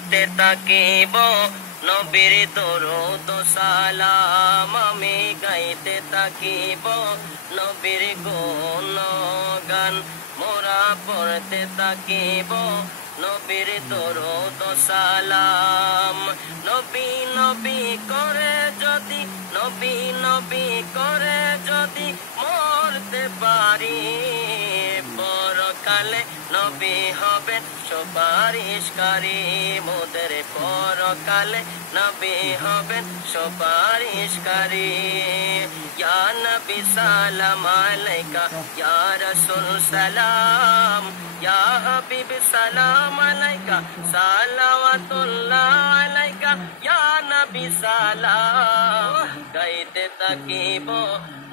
পড়তে থাকিব নবীর দরুদ সালাম আমি গাইতে থাকিব নবীর গুণগান মোরা পড়তে থাকিব নবীর দরুদ সালাম নবী নবী করে যদি নবী নবী করে যদি মরতে পারি পরকালে নবী হবেন সুপারিশকারী মোদের পরকালে নবী হবেন সুপারিশকারী ইয়া নবী সালাম আলাইকা ইয়া রাসূল সালাম ইয়া হাবিব সালাম আলাইকা সালাওয়াতুল্লাহ আলাইকা ইয়া নবী সালাম গাইতে থাকিব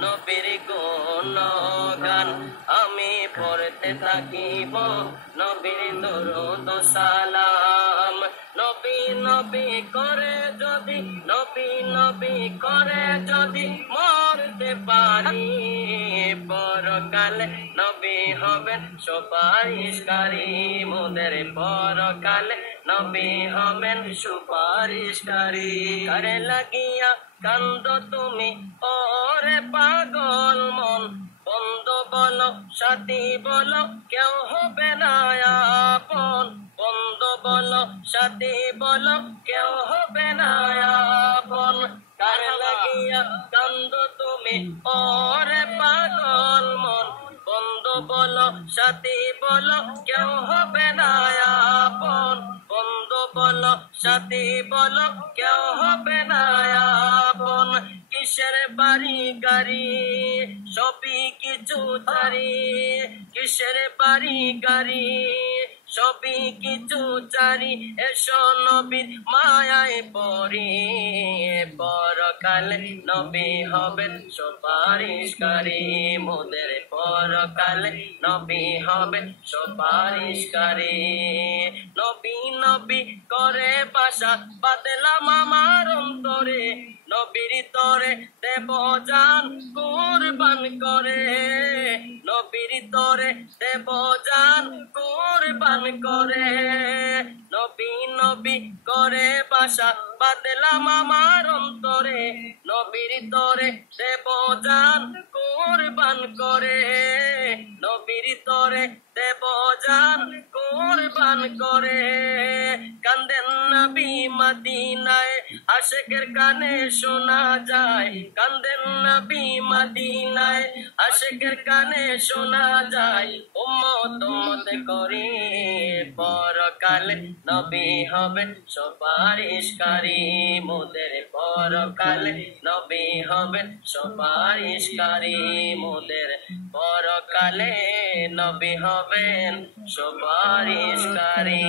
নবীর গুণগান আমি পড়তে থাকিব নবীর দরুদ সালাম নবী নবী করে যদি নবী নবী করে যদি মরতে পারি পরকালে নবী হবেন সুপারিশকারী মোদের পরকালে নবী হবেন সুপারিশকারী করে লাগিয়া কান্দ তুমি ওরে পাগল মন বন্ধু বলো সাথী বলো কেউ হবে না আপন বন্ধু বলো সাথী বলো কেউ হবে না আপন কার লাগিয়া কান্দ তুমি ওরে পাগল মন বন্ধু বলো সাথী বলো কেউ হবে না আপন বন্ধু বলো সাথী বলো কেউ হবে না আপন কিসের বাড়ি গাড়ি সবই কিছু তারি কিসের বাড়ি গাড়ি সবই কিছু চারি এসো নবীর মায়ায় পড়ি পরকালে নবী হবেন সুপারিশকারী মোদের পরকালে নবী হবেন সুপারিশকারী নবী নবী করে বাসা বাদলাম আমার অন্তরে নবীর তরে দেব জান কুরবান করে নবীর তরে দেব জান কুরবান করে নবী নবী করে বাসা বাদলাম আমার অন্তরে নবীর তরে দেব জান কুরবান করে নবীর তরে দেব জান কুরবান করে কান্দেন নবী মদিনায় আশিকের কানে শোনা যায় কান্দেন নবী মদিনায় আশিকের কানে শোনা যায় উম্মত উম্মত করি পরকালে নবী হবেন সুপারিশকারী মোদের পরকালে নবী হবেন সুপারিশকারী মোদের পরকালে নবী হবেন সুপারিশকারী।